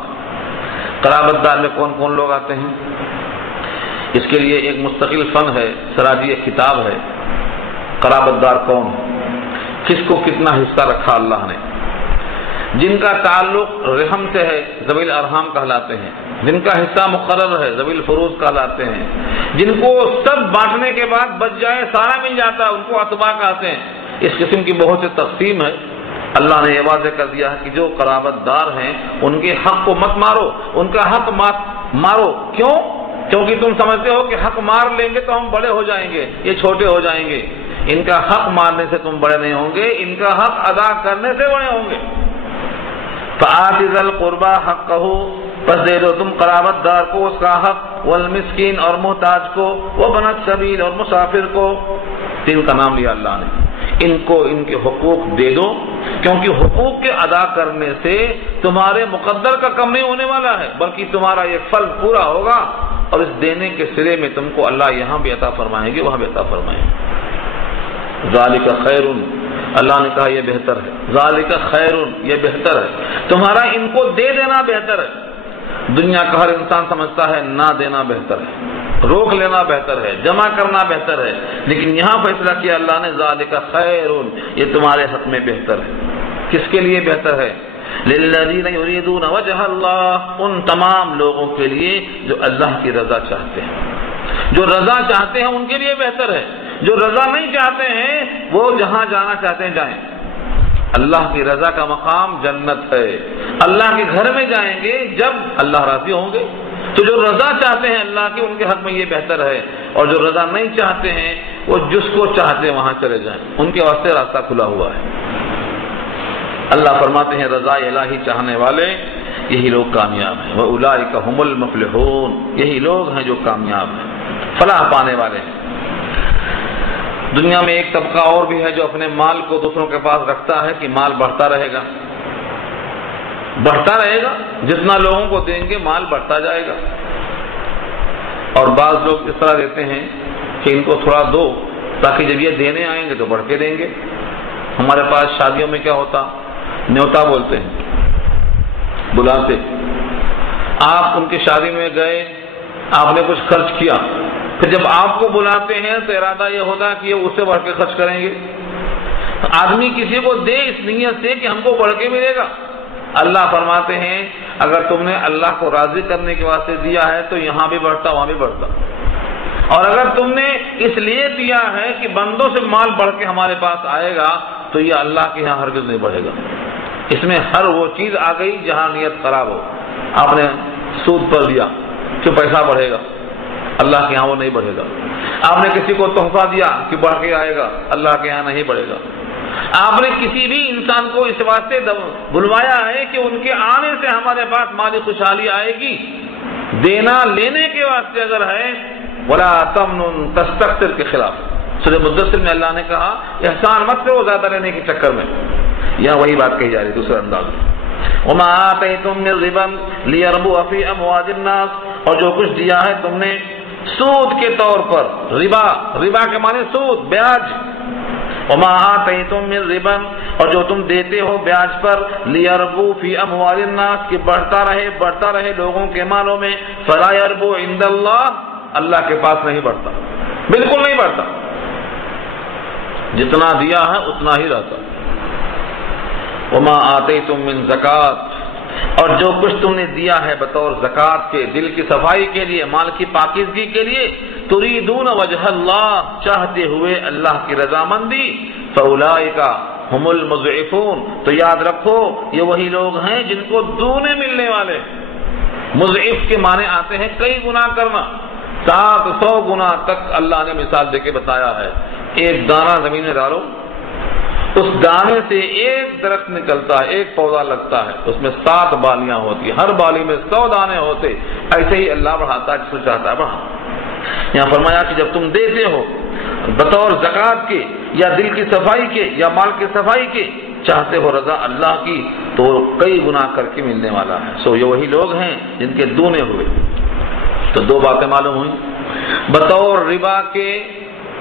قرابت دار میں کون کون لوگ آتے ہیں؟ اس کے لیے ایک مستقل فن ہے، سراجی ایک کتاب ہے، قرابت دار کون، کس کو کتنا حصہ رکھا اللہ نے۔ جن کا تعلق رحم سے ہے ذوی الارحام کہلاتے ہیں، جن کا حصہ مقرر ہے ذوی الفروض کہلاتے ہیں، جن کو سب بانٹنے کے بعد بچ جائے سارا مل جاتا ہے ان کو اتباع کہتے ہیں۔ اس قسم کی بہت سی تقسیم ہے۔ اللہ نے یہ واضح کر دیا ہے کہ جو قرابت دار ہیں ان کے حق کو مت مارو، ان کا حق مارو۔ کیوں؟ کیونکہ تم سمجھتے ہو کہ حق مار لیں گے تو ہم بڑے ہو جائیں گے، یہ چھوٹے ہو جائیں گے۔ ان کا حق مارنے سے تم بڑے نہیں ہوں گے، ان کا حق ادا کرنے سے بڑے ہوں گے۔ فآت ذی القربى حقہ، پس دے دو تم قرابت دار کو اس کا حق، والمسکین اور محتاج کو، وابن السبیل اور مسافر کو۔ تین کا نام لیا اللہ نے، ان کو ان کے حقوق دے دو، کیونکہ حقوق کے ادا کرنے سے تمہارے مقدر کا کم نہیں ہونے والا ہے، بلکہ تمہارا یہ فرض پورا ہوگا، اور اس دینے کے سرے میں تم کو اللہ یہاں بھی عطا فرمائیں گے وہاں بھی عطا فرمائیں گے۔ ذالک خیر، اللہ نے کہا یہ بہتر ہے، ذالک خیر، یہ بہتر ہے، تمہارا ان کو دے دینا بہتر ہے۔ دنیا کا ہر انسان سمجھتا ہے نہ دینا بہتر ہے، روک لینا بہتر ہے، جمع کرنا بہتر ہے، لیکن یہاں فیصلہ کیا اللہ نے ذالک خیر، یہ تمہارے حق میں بہتر ہے۔ کس کے لیے بہتر ہے؟ للذین یریدون وجہ اللہ، ان تمام لوگوں کے لیے جو اللہ کی رضا چاہتے ہیں، جو رضا چاہتے ہیں ان کے لیے بہتر ہے۔ جو رضا نہیں چاہتے ہیں وہ جہاں جانا چاہتے ہیں جائیں۔ اللہ کی رضا کا مقام جنت ہے. اللہ کے گھر میں جائیں گے جب اللہ راضی ہوں گے. تو جو رضا چاہتے ہیں اللہ کی، ان کے حق میں یہ بہتر ہے، اور جو رضا نہیں چاہتے ہیں وہ جس کو چاہتے ہیں وہاں چلے جائیں، ان کے واسطے راستہ کھلا ہوا ہے. اللہ فرماتے ہیں رضا الہی چاہنے والے یہی لوگ کامیاب ہیں. وَأُولَٰئِكَ هُمُ الْمُفْلِحُونَ، یہی لوگ ہیں جو کامیاب ہیں، فلاح پانے والے ہیں. دنیا میں ایک طبقہ اور بھی ہے جو اپنے مال کو دوسروں کے پاس رکھتا ہے کہ مال بڑھتا رہے گا، بڑھتا رہے گا، جتنا لوگوں کو دیں گے مال بڑھتا جائے گا. اور بعض لوگ اس طرح دیتے ہیں کہ ان کو تھوڑا دو تاکہ جب یہ دینے آئیں گے تو بڑھ کے دیں گے. ہمارے پاس شادیوں میں کیا ہوتا، نیوتا بولتے ہیں، بلاتے. آپ ان کی شادی میں گئے، آپ نے کچھ خرچ کیا، پھر جب آپ کو بلاتے ہیں تو ارادہ یہ ہوتا ہے کہ یہ اس سے بڑھ کے خرچ کریں گے. آدمی کسی کو دے اس نیت سے کہ ہم کو بڑھ کے ملے گا. اللہ فرماتے ہیں اگر تم نے اللہ کو راضی کرنے کے واسطے دیا ہے تو یہاں بھی بڑھتا وہاں بھی بڑھتا، اور اگر تم نے اس لیے دیا ہے کہ بندوں سے مال بڑھ کے ہمارے پاس آئے گا تو یہ اللہ کے یہاں ہرگز نہیں بڑھے گا. اس میں ہر وہ چیز آ گئی جہاں نیت خراب ہو. آپ نے سود پر دیا کہ پیسہ بڑھے گا، اللہ کے یہاں وہ نہیں بڑھے گا. آپ نے کسی کو تحفہ دیا کہ بڑھ کے آئے گا، اللہ کے یہاں نہیں بڑھے گا. آپ نے کسی بھی انسان کو اس واسطے بلوایا ہے کہ ان کے آنے سے ہمارے پاس مالی خوشحالی آئے گی، دینا لینے کے واسطے اگر ہے، ولا تمنن تستكثر کے خلاف. سورہ مدثر میں اللہ نے کہا احسان مت کرو زیادہ لینے کے چکر میں. یہاں وہی بات کہی جا رہی دوسرے انداز میں. وما آتيتم من ربا ليربو في اموال الناس، اور جو کچھ دیا ہے تم نے سود کے طور پر، ربا کے معنی سود، بیاج. وما آتيتم من ربا، اور جو تم دیتے ہو بیاج پر، ليربو في اموال الناس، کہ بڑھتا رہے لوگوں کے مالوں میں. فلا يربو عند الله، اللہ کے پاس نہیں بڑھتا، بالکل نہیں بڑھتا. جتنا دیا ہے اتنا ہی رہتا. وما آتیتم من زکات، اور جو کچھ تم نے دیا ہے بطور زکات کے، دل کی صفائی کے لیے، مال کی پاکیزگی کے لیے، تریدون وجہ اللہ، چاہتے ہوئے اللہ کی رضامندی، فاولئک هم المضعفون، تو یاد رکھو یہ وہی لوگ ہیں جن کو دونے ملنے والے. مضعف کے معنی آتے ہیں کئی گنا کرنا. 700 گنا تک اللہ نے مثال دے کے بتایا ہے. ایک دانہ زمین میں ڈالو، اس دانے سے ایک درخت نکلتا ہے، ایک پودا لگتا ہے، اس میں 7 بالیاں ہوتی ہیں، ہر بالی میں 100 دانے ہوتے. ایسے ہی اللہ بڑھاتا ہے جس کو چاہتا ہے بڑھا. یہاں فرمایا کہ جب تم دیتے ہو بطور زکات کے یا دل کی صفائی کے یا مال کی صفائی کے، چاہتے ہو رضا اللہ کی، تو کئی گنا کر کے ملنے والا ہے. سو یہ وہی لوگ ہیں جن کے دونے ہوئے. تو 2 باتیں معلوم ہوئی. بطور ربا کے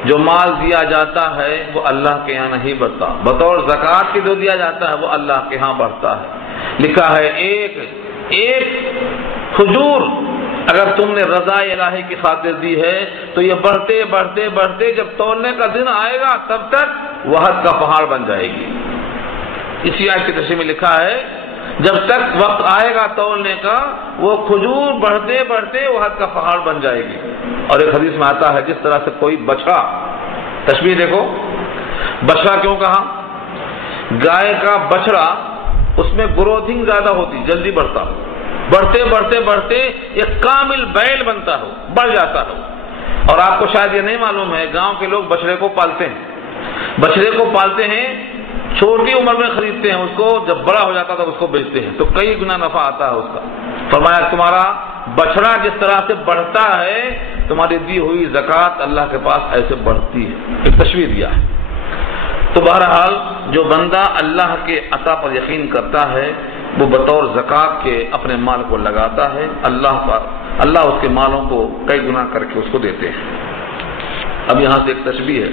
جو مال دیا جاتا ہے وہ اللہ کے یہاں نہیں بڑھتا، بطور زکات کے جو دیا جاتا ہے وہ اللہ کے ہاں بڑھتا ہے. لکھا ہے ایک کھجور اگر تم نے رضا الہی کی خاطر دی ہے تو یہ بڑھتے جب تولنے کا دن آئے گا تب تک وحد کا پہاڑ بن جائے گی. اسی آیت کی تشریح میں لکھا ہے جب تک وقت آئے گا تولنے کا وہ کھجور بڑھتے وحد کا پہاڑ بن جائے گی. اور ایک حدیث میں آتا ہے جس طرح سے کوئی بچڑا، تشبیہ دیکھو، بچڑا کیوں کہا؟ گائے کا بچڑا اس میں گروتھنگ زیادہ ہوتی، جلدی بڑھتا، بڑھتے ایک کامل بیل بنتا ہو، بڑھ جاتا ہو. اور آپ کو شاید یہ نہیں معلوم ہے، گاؤں کے لوگ بچڑے کو پالتے ہیں، چھوٹی عمر میں خریدتے ہیں اس کو، جب بڑا ہو جاتا تب اس کو بیچتے ہیں، تو کئی گنا نفع آتا ہے اس کا. فرمایا تمہارا بچڑا جس طرح سے بڑھتا ہے تمہاری دی ہوئی زکات اللہ کے پاس ایسے بڑھتی ہے. ایک تشبیہ دیا ہے. تو بہرحال جو بندہ اللہ کے عطا پر یقین کرتا ہے وہ بطور زکات کے اپنے مال کو لگاتا ہے، اللہ اس کے مالوں کو کئی گنا کر کے اس کو دیتے ہیں. اب یہاں سے ایک تشبیہ ہے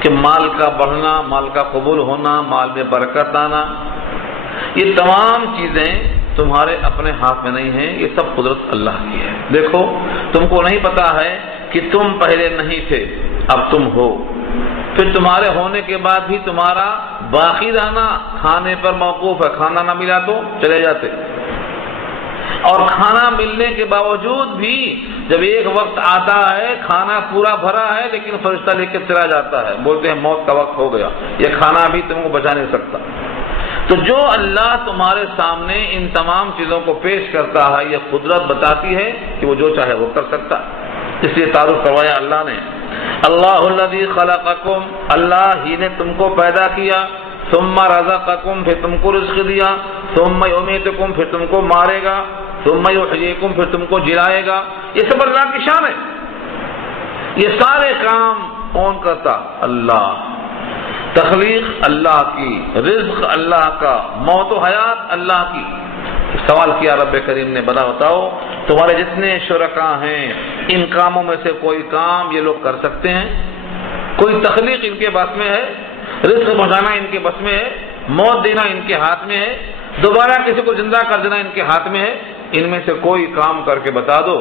کہ مال کا بڑھنا، مال کا قبول ہونا، مال میں برکت آنا، یہ تمام چیزیں تمہارے اپنے ہاتھ میں نہیں ہیں، یہ سب قدرت اللہ کی ہے. دیکھو تم کو نہیں پتا ہے کہ تم پہلے نہیں تھے، اب تم ہو، پھر تمہارے ہونے کے بعد بھی تمہارا باقی رہنا کھانے پر موقوف ہے. کھانا نہ ملا تو چلے جاتے، اور کھانا ملنے کے باوجود بھی جب ایک وقت آتا ہے کھانا پورا بھرا ہے لیکن فرشتہ لے کے چلا جاتا ہے، بولتے ہیں موت کا وقت ہو گیا، یہ کھانا بھی تم کو بچا نہیں سکتا۔ تو جو اللہ تمہارے سامنے ان تمام چیزوں کو پیش کرتا ہے یہ قدرت بتاتی ہے کہ وہ جو چاہے وہ کر سکتا ہے۔ اس لیے تعارف کروایا اللہ نے، اللہ الذی خلقکم، اللہ ہی نے تم کو پیدا کیا، ثم رزقکم، پھر تم کو رزق دیا، ثم یمیتکم، پھر تم کو مارے گا، ثم یحییکم، پھر تم کو جلائے گا۔ یہ سب اللہ کی شان ہے۔ یہ سارے کام کون کرتا؟ اللہ۔ تخلیق اللہ کی، رزق اللہ کا، موت و حیات اللہ کی۔ سوال کیا رب کریم نے، بتاؤ تمہارے جتنے شرکاء ہیں ان کاموں میں سے کوئی کام یہ لوگ کر سکتے ہیں؟ کوئی تخلیق ان کے بس میں ہے؟ رزق پہنچانا ان کے بس میں ہے؟ موت دینا ان کے ہاتھ میں ہے؟ دوبارہ کسی کو زندہ کر دینا ان کے ہاتھ میں ہے؟ ان میں سے کوئی کام کر کے بتا دو۔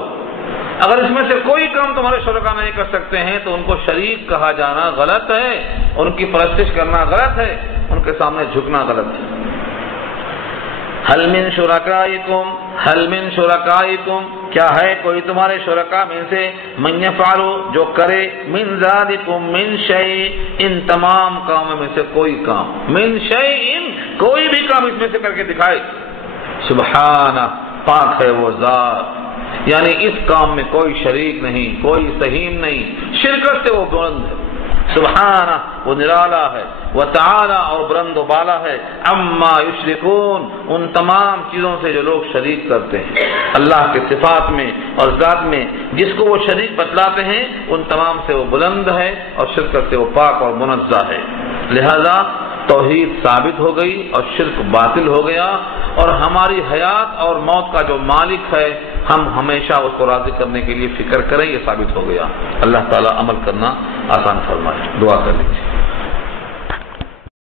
اگر اس میں سے کوئی کام تمہارے شرکاء نہیں کر سکتے ہیں تو ان کو شریک کہا جانا غلط ہے، ان کی پرستش کرنا غلط ہے، ان کے سامنے جھکنا غلط ہے۔ حل من شرکائکم، کیا ہے کوئی تمہارے شرکاء میں سے من یفعل، جو کرے من ذالکم من شیء، ان تمام کاموں میں سے کوئی کام، من شیء، کوئی بھی کام اس میں سے کر کے دکھائے، سبحانہ، پاک ہے وہ ذات، یعنی اس کام میں کوئی شریک نہیں، کوئی سہیم نہیں، شرکت سے وہ بلند ہے، سبحانہ، وہ نرالا ہے، وتعالی، اور بلند و بالا ہے، عما یشرکون، ان تمام چیزوں سے جو لوگ شریک کرتے ہیں اللہ کے صفات میں اور ذات میں، جس کو وہ شریک بتلاتے ہیں ان تمام سے وہ بلند ہے اور شرکت سے وہ پاک اور منزہ ہے۔ لہذا توحید ثابت ہو گئی اور شرک باطل ہو گیا، اور ہماری حیات اور موت کا جو مالک ہے ہم ہمیشہ اس کو راضی کرنے کے لیے فکر کریں، یہ ثابت ہو گیا۔ اللہ تعالیٰ عمل کرنا آسان فرمائے۔ دعا کر لیجیے۔